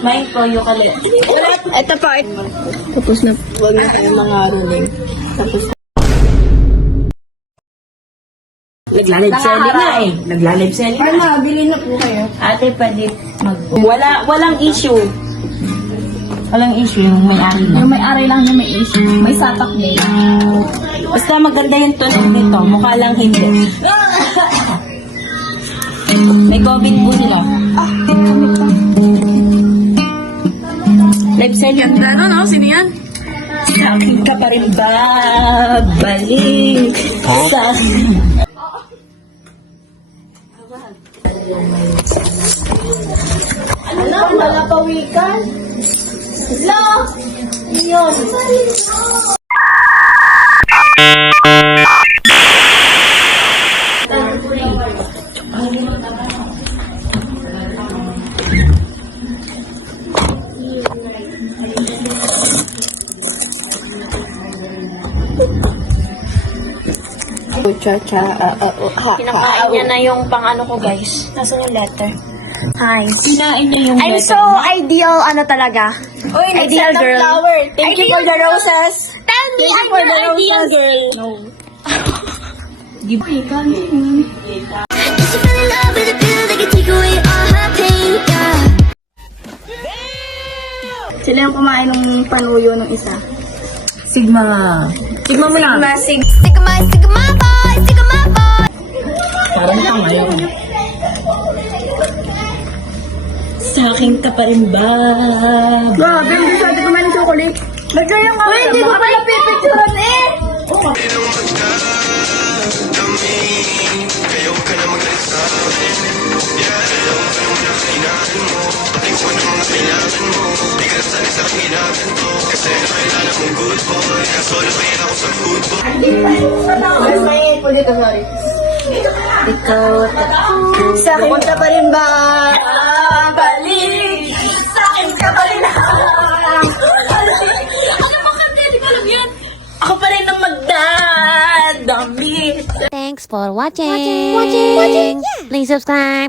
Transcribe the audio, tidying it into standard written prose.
May toyo kalit. Ito po. Tapos na, huwag na tayo mga ruling. Tapos Nagla-live selling nga eh. Nagla-live selling Ay, na. bili na po kayo. Ate, pwede walang issue. Walang issue yung may-ari na. Yung may-ari lang yung may issue. May satak day. Basta maganda yung toast nito. Mukha lang hindi. May COVID po sila. Live selling. Ganda no? Sino yan? Sa akin ka pa rin babalik. Sa akin. Ano? Wala pa weekend? Hello? Yun. Kinakain niya na yung pang ano ko guys. Nasaan yung letter? Hi. Kinain niya yung I'm letter. so ideal, ano talaga. Uy, ideal girl. Flower. Thank you for the Ideal girl. roses. Tell me, Thank you I'm for your the ideal roses. girl. No. If you fell in love with a pill that can take away all her pain, yeah. Sila yung kumain ng panuyo ng isa. Sigma. Sigma mo lang. Masig. Stick of my boy, stick of my boy. Parang tanga yun. Sa akin ka pa rin ba? Grabe, hindi sa atin kumain ng chocolate. Nagkaya nga. Uy, hindi ko pala pipicturan eh. Sorry. Ikaw at Sa akin ka pa rin ba? balik. Sa akin ka pa rin. Ano ba kanya? Di ko alam yan. Ako pa rin ang magdadamit. Thanks for watching. Please subscribe.